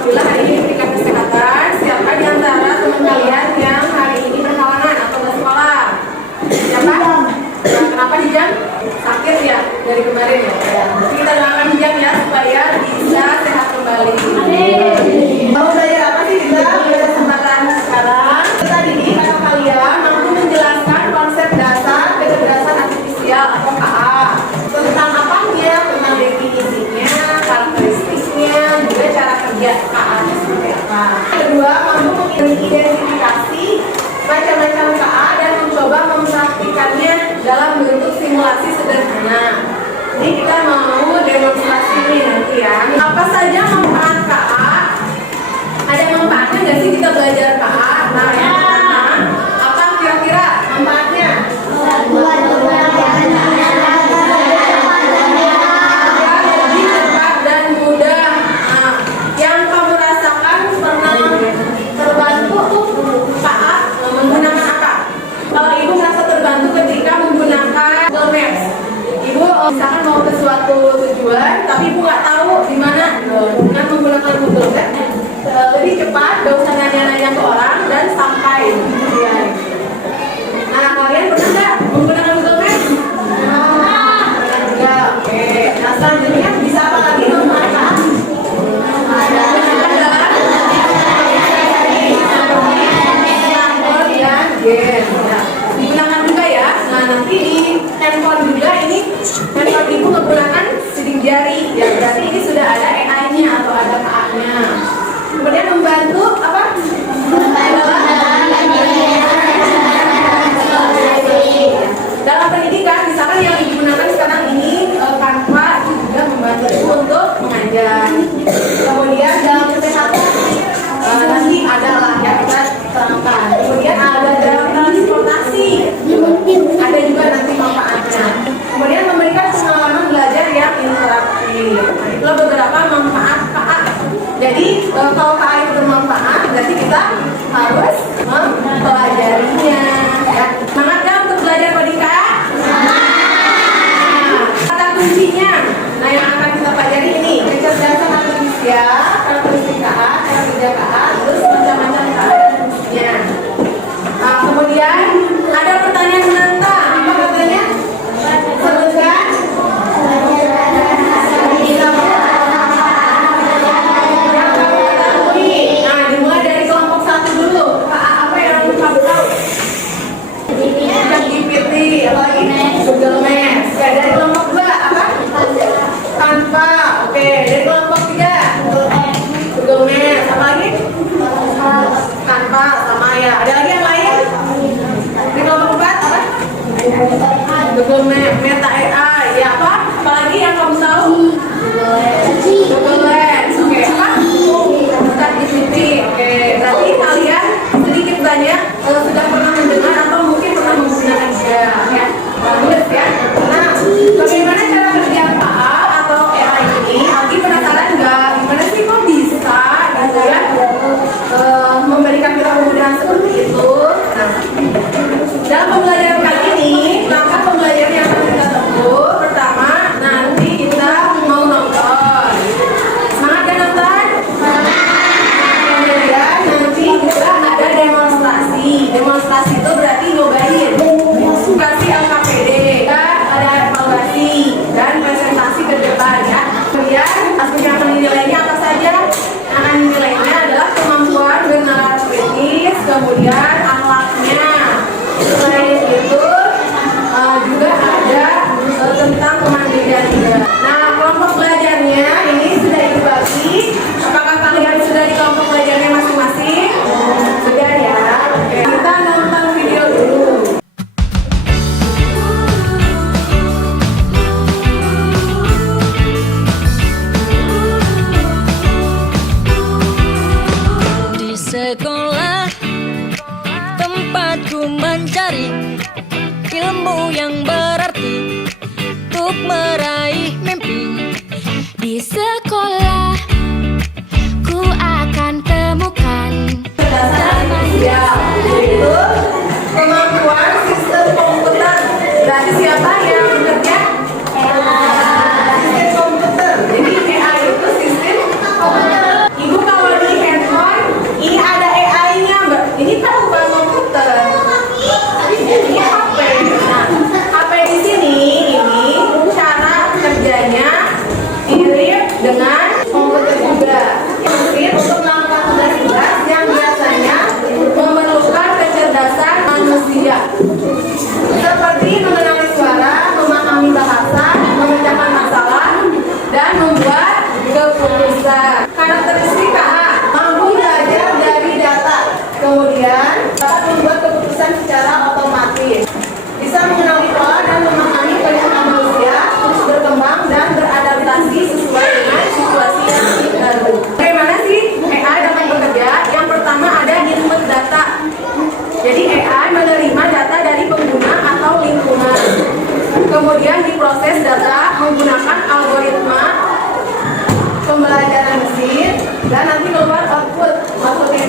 Bila hari ini berikan kesehatan, siapa di antara teman kalian yang hari ini berhalangan atau nggak sekolah? Siapa? Nah, kenapa Hijam? Sakit ya dari kemarin ya. Jadi kita doakan Hijam ya supaya bisa sehat kembali. Mau belajar apa sih kita pada kesempatan sekarang? Tadi ini kakak kalian mampu menjelaskan konsep dasar kecerdasan artifisial atau KA. Tentang apanya? Tentang definisinya, karakteristiknya, juga cara kerja KA-nya seperti apa. Kedua, mampu mengidentifikasi macam-macam KA dan mencoba mempraktikannya dalam bentuk simulasi sederhana. Ini kita mau demonstrasi ini nanti ya. Apa saja manfaat KA? Ada manfaatnya nggak sih kita belajar KA? Nah, yang pertama, apa kira-kira manfaatnya? Lebih cepat dan mudah. Nah, yang kamu rasakan pernah terbantu tuh KA menggunakan apa? Kalau ibu merasa terbantu ketika menggunakan Google Maps, ibu misalkan mau ke suatu tujuan, tapi ibu nggak tahu di mana, dengan menggunakan Google Maps lebih cepat, gak usah nanya-nanya ke orang dan sampai tujuan. Nah, kalian pernah nggak menggunakan Google Maps? Pernah juga. Oke. Nah, selanjutnya bisa apa lagi manfaat? Digunakan juga ya. Nah, nanti di handphone juga ini handphone ibu menggunakan sidik jari ya, berarti ini sudah ada AI-nya atau ada KA-nya. Kemudian membantu apa? Dalam pendidikan, misalkan yang digunakan sekarang ini Canva juga membantu untuk mengajar. Kemudian dalam kesehatan nanti adalah ya kita terangkan. Kemudian ada dalam transportasi, ada juga nanti manfaatnya. Kemudian memberikan pengalaman belajar yang interaktif. Nah, itulah beberapa manfaat KA. Jadi kalau KA itu bermanfaat, berarti kita harus mempelajarinya. Ya. Semangat ya untuk belajar Kodika? Kata kuncinya, nah yang akan kita pelajari ini kecerdasan artifisial, karakteristik KA, cara kerja KA, terus macam-macam KA dan fungsinya. Nah, kemudian ada pertanyaan menantang. Apa katanya? Sebutkan. Nah, dimulai dari kelompok 1 dulu. KA apa yang kamu tahu? GPT, apa lagi? Google Maps. Ya, dari kelompok 2 apa? Canva. Oke, dari kelompok 3 Google Maps. Apa lagi? Canva sama ya. Ada lagi yang lain? Di kelompok 4 apa? Google Maps, Meta AI. Ya apa? Apalagi yang kamu tahu? Google Lens. Oke, apa? ChatGPT. Oke, berarti kalian sedikit banyak sudah pernah mendengar atau mungkin pernah menggunakan juga ya. Bagus ya. Nah, bagaimana cara kerja KA atau AI ini? Algi penasaran nggak? Gimana sih kok bisa gitu ya? Memberikan kita kemudahan seperti itu. Nah, dalam pembelajaran kali ini, langkah pembelajaran yang akan kita tempuh pertama, nanti kita mau nonton. Semangat ya nonton? Kemudian nanti juga ada demonstrasi. Demonstrasi itu berarti nyobain. Kasih LKPD, ada evaluasi dan presentasi ke depan ya. Kemudian aspek yang akan dinilainya apa saja? Yang akan dinilainya adalah kemampuan bernalar kritis, kemudian akhlaknya. Selain itu juga ada tentang kemandirian juga. Nah, kelompok belajarnya ini sudah dibagi. Apakah kalian sudah di kelompok belajarnya masing-masing? Sudah ya. Oke, kita nonton video dulu. Di sekolah tempatku mencari ilmu yang berarti untuk meraih mimpi. Di sekolah ku akan temukan Ya, yaitu kemampuan sistem komputer. Berarti siapa yang bekerja? Sistem komputer. Jadi AI itu sistem komputer. Ibu kalau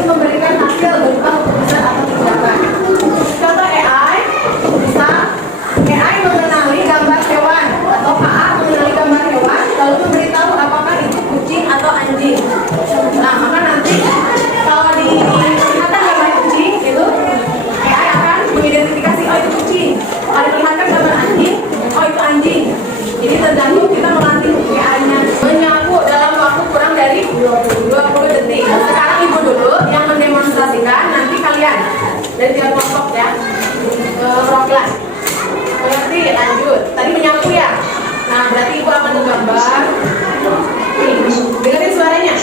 itu memberikan hasil berupa keputusan atau tindakan. Contoh AI, bisa AI mengenali gambar hewan atau KA mengenali gambar hewan lalu memberitahu apakah itu kucing atau anjing. Nah, maka nanti kalau diperlihatkan gambar kucing itu AI akan mengidentifikasi oh itu kucing. Kalau diperlihatkan gambar anjing, oh itu anjing. Jadi tergantung kita melatih AI-nya menyapu dalam waktu kurang dari 20 detik. Sekarang ibu dulu yang mendemonstrasikan, nanti kalian dari tiap kelompok ya perwakilan. Mengerti? Lanjut. Tadi menyapu ya. Nah berarti ibu akan menggambar. Nih, dengerin suaranya.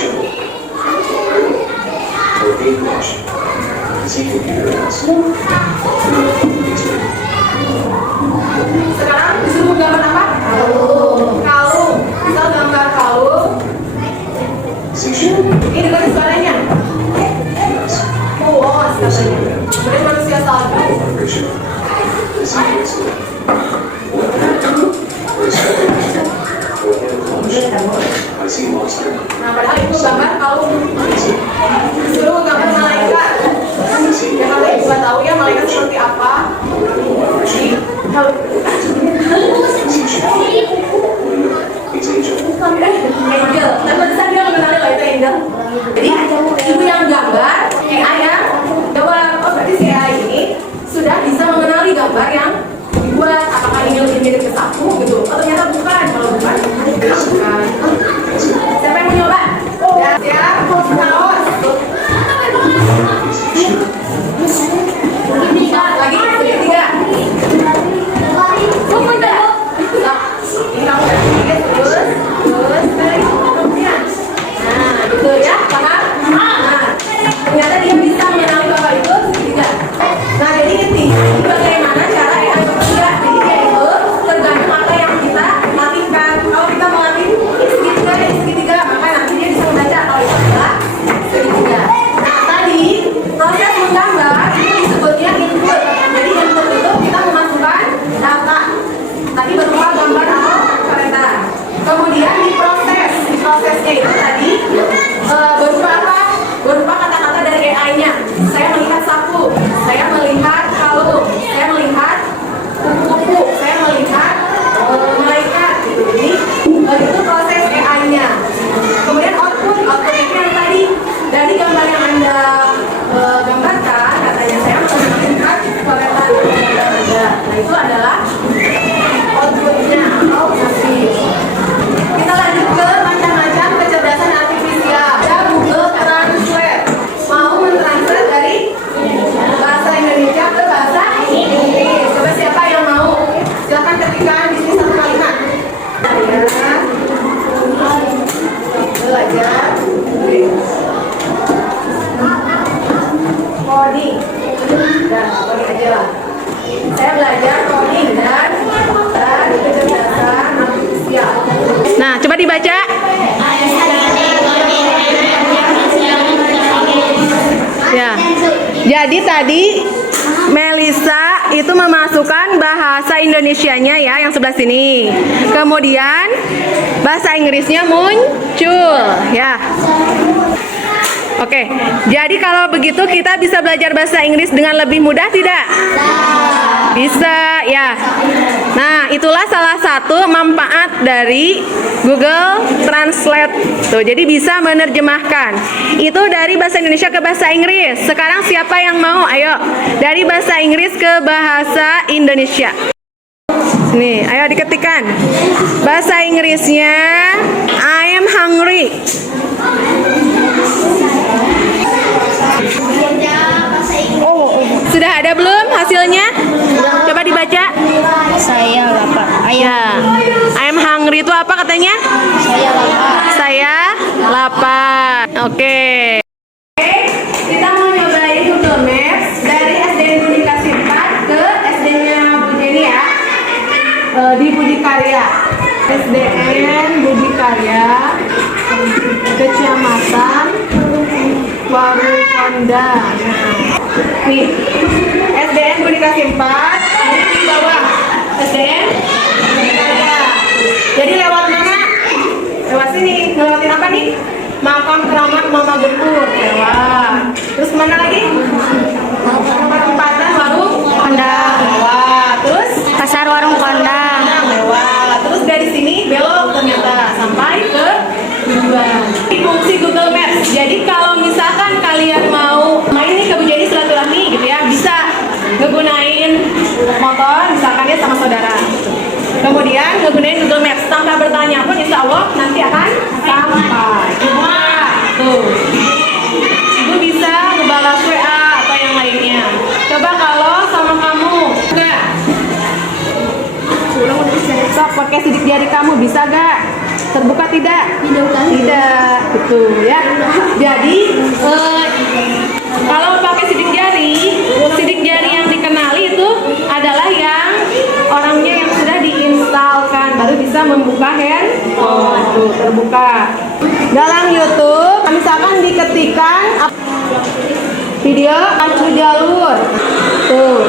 Sekarang disuruh gambar apa? Kalung. Kalung. Kita gambar kalung. Ini dengerin suaranya. Puas katanya. Kemudian manusia salju. Nah padahal itu gambar kalung. Disuruh gambar malaikat. Ya kalau ibu nggak tahu ya malaikat seperti apa. Angel, tapi tadi dia mengenali loh itu angel. Jadi ibu yang gambar, AI yang jawab. Oh berarti si AI ini sudah bisa mengenali gambar yang dibuat. Apakah ini lebih mirip ke sapu gitu? Oh ternyata bukan. Kalau bukan, bukan. Siapa yang mau nyoba? Ya, siap. Kaos. Lagi, segitiga. Ini kamu segitiga terus kemudian. Nah, gitu ya, paham? Nah, ternyata dia bisa mengenali bapak itu segitiga. Nah, jadi ini bagaimana cara AI bekerja. Jadi dia itu tergantung apa yang kita latihkan. Kalau kita melatih ini segitiga, maka nanti dia bisa membaca kalau itu adalah segitiga. Nah, tadi proses menggambar itu disebutnya input. Jadi input itu kita memasukkan data. Tadi berupa gambar atau coretan. Kemudian prosesnya itu tadi berupa apa? Berupa kata-kata dari AI-nya. Saya melihat sapu, saya melihat kalung, saya melihat kupu-kupu, saya melihat malaikat. Jadi itu proses AI-nya. Kemudian outputnya itu yang tadi dari gambar yang anda gambarkan, katanya saya melihat coretan gambar Anda. Nah itu adalah outputnya atau hasil. Kita lanjut ke macam-macam kecerdasan artifisial. Ada Google Translate. Mau mentranslate dari bahasa Indonesia ke bahasa Inggris. Coba siapa yang mau? Silakan ketikkan di sini satu kalimat. Belajar coding. Dan coding aja lah. Saya belajar coding dan kecerdasan artifisial. Nah, coba dibaca. Ya. Jadi tadi Melisa itu memasukkan bahasa Indonesianya ya yang sebelah sini. Kemudian bahasa Inggrisnya muncul ya. Oke, jadi kalau begitu kita bisa belajar bahasa Inggris dengan lebih mudah tidak? Bisa, ya. Nah, itulah salah satu manfaat dari Google Translate. Tuh, jadi bisa menerjemahkan. Itu dari bahasa Indonesia ke bahasa Inggris. Sekarang siapa yang mau? Ayo, dari bahasa Inggris ke bahasa Indonesia. Nih, ayo diketikkan. Bahasa Inggrisnya I am hungry. Sudah ada belum hasilnya? Coba dibaca. Saya lapar. Ya. I'm hungry itu apa katanya? Saya lapar. Saya lapar. Oke. Kita mau nyobain Google Maps dari SDN Budi Kasih 4 ke SD-nya Bu Jenny ya. Di Budi Karya. SDN Budi Karya, Kecamatan Warukonda. Nih, SDN Budi Kasih 4 di bawah SDN Budi Karya. Jadi lewat mana? Lewat sini. Ngelewatin apa nih? Makam Keramat Mama Gempur. Lewat. jari kamu, bisa gak? Terbuka tidak? Tidak, betul ya. Jadi kalau pakai sidik jari yang dikenali itu adalah yang orangnya yang sudah diinstalkan baru bisa membuka handphone. Tuh, terbuka. Dalam YouTube, misalkan diketikkan video pacu jalur. Tuh.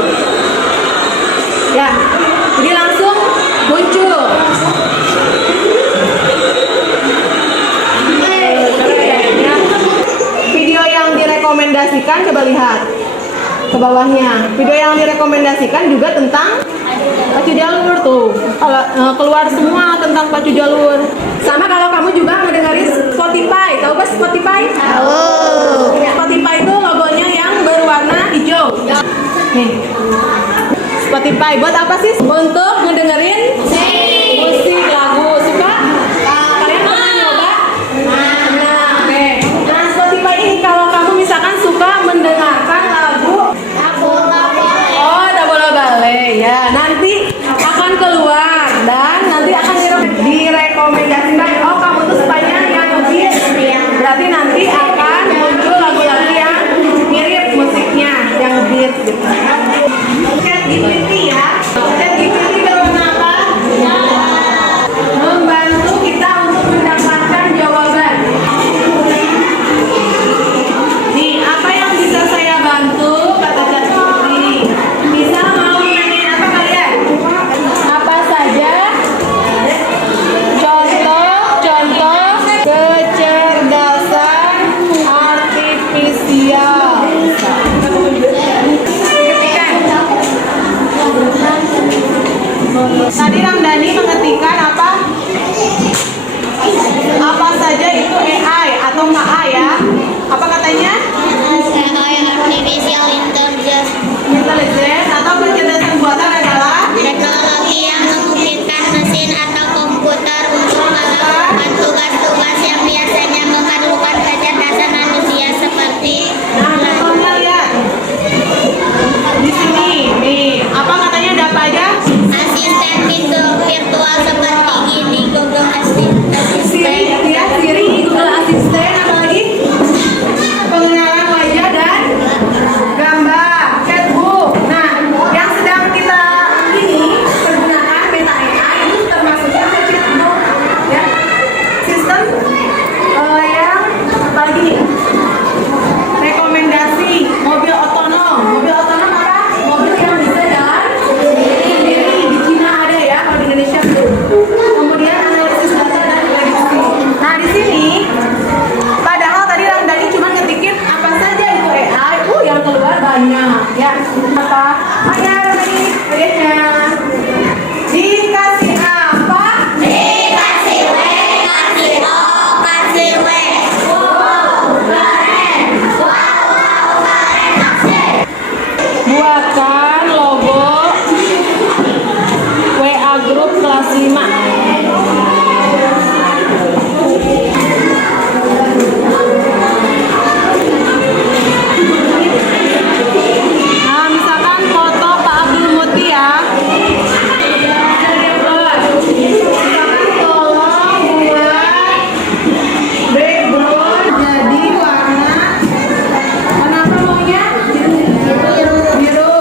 Ya, jadi langsung muncul. Video yang direkomendasikan, coba lihat ke bawahnya. Video yang direkomendasikan juga tentang pacu jalur tuh. Keluar semua tentang pacu jalur. Sama kalau kamu juga mendengarin Spotify. Tahu gak Spotify? Tahu. Spotify itu logonya yang berwarna hijau. Nih. Spotify buat apa sih? Untuk ngedengerin musik, lagu. Suka? Kalian pernah nyoba? Nah, oke. Nah, Spotify ini kalau kamu misalkan suka mendengarkan lagu Bola Bale ya, nanti akan keluar dan nanti akan direkomendasikan. Oh, kamu tuh sukanya yang ngebeat. Berarti nanti akan muncul lagu-lagu yang mirip musiknya, yang beat gitu. ChatGPT ya. ChatGPT berguna apa? Membantu kita untuk mendapatkan jawaban. Nih, apa yang bisa saya bantu? Kata ChatGPT. Bisa mau nanyain apa kalian? Apa saja? Contoh kecerdasan artifisial. Tadi Ramdhani mengetikkan apa? Apa saja itu AI atau MA ya? Apa katanya? Artificial intelligence. Intelijen atau kecerdasan buatan adalah Teknologi yang memungkinkan mesin atau komputer untuk melakukan tugas-tugas yang biasanya memerlukan kecerdasan manusia seperti contohnya lihat di sini nih, apa katanya ada apa aja? asisten virtual seperti ini, Google Siri ya, Siri, Google Assistant, apa lagi? Pengenalan wajah dan gambar, chatbook. Nah, yang sedang kita ini pergunakan Meta AI itu termasuknya ke chatbook ya. Sistem yang apa lagi nih? Rekomendasi mobil otonom. Mobil otonom apa? Mobil yang bisa jalan sendiri. Di Cina ada ya, kalau di Indonesia belum. Kemudian analisis data dan prediksi. Nah, di sini padahal tadi Ramdhani cuma ngetikin apa saja itu AI. Yang keluar banyak ya. Apa? Ayo Ramdhani, lihatnya. Dikasih apa? Dikasih W, kasih O, kasih W. Buatkan logo WA Group kelas 5. Nah, misalkan foto Pak Abdul Muti ya. Misalkan tolong buat background jadi warna apa maunya? Biru.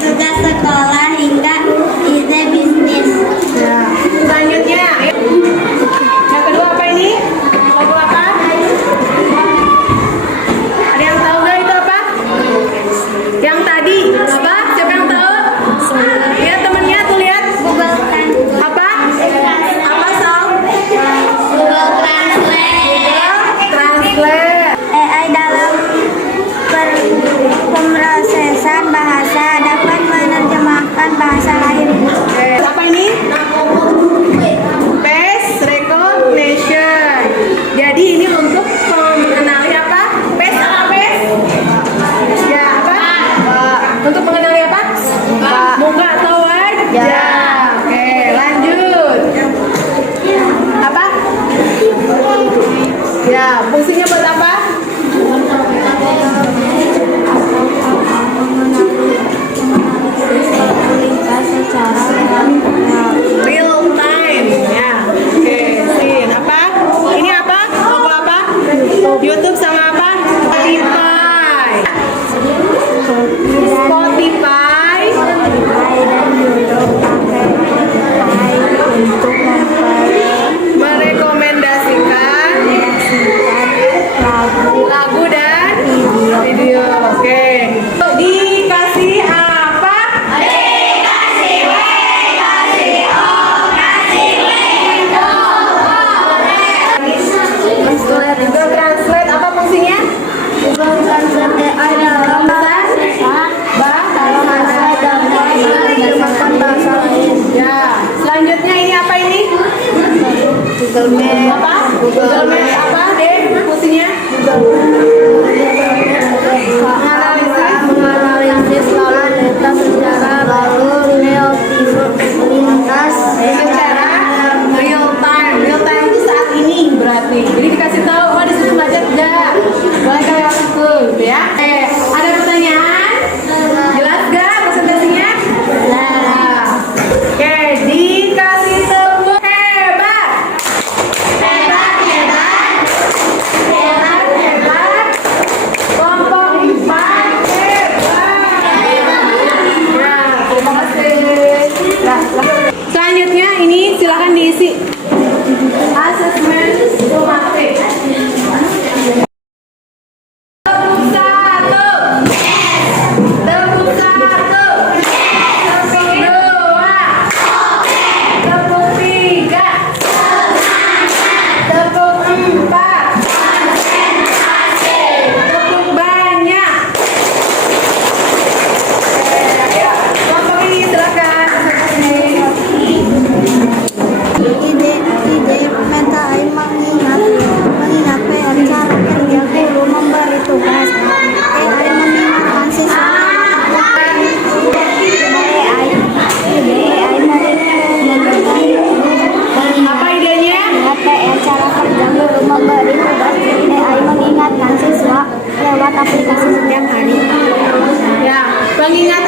tugas sekolah hingga ide bisnis. Ya. Selanjutnya, yang kedua apa ini? Logo apa? Ada yang tahu nggak itu apa? Yang tadi apa? Siapa yang tahu? Lihat temennya tuh lihat. Google Translate. Apa? Apa Sal? Google Translate. Translate. AI dalam pemrosesan bahasa dapat menerjemahkan bahasa lain. Apa ini? Face recognition. Jadi ini untuk mengenali apa? Face apa face? Ya apa? Untuk mengenali apa? Muka atau wajah. Ya. Oke, lanjut. Apa? Ya, fungsinya buat apa? Real time. Ya. Oke, scene apa? Ini apa? Logo apa? YouTube sama apa? Spotify. Spotify. Merekomendasikan lagu dan video. Oke. Dikasih apa? Google Translate apa fungsinya? Google Translate AI dalam menerjemahkan bahasa lain. Ya. Selanjutnya ini apa ini? Google Map. Apa? Google Maps apa deh? Fungsinya? Menganalisis pola data secara lalu lintas Secara real time. Real time itu saat ini berarti. Jadi dikasih tahu, wah di situ macet enggak? Boleh kayak situ, gitu ya. Ada pertanyaan? Jelas gak presentasinya? Nah. Oke, dikasih tepuk hebat. Hebat, hebat. Hebat, hebat. Kelompok 4 hebat. Ya, terima kasih. Nah, selanjutnya ini silakan diisi asesmen somatik. Tepuk satu. Tepuk satu. Tepuk dua. Tepuk tiga. Tepuk empat. Tepuk banyak. Ayo, kelompok ini silakan. ide meta AI mengingat PR cara kerja guru memberi tugas. AI mengingatkan siswa. Apa idenya? PR cara kerja guru memberi tugas. AI mengingatkan siswa lewat aplikasi setiap hari. Ya, pengingat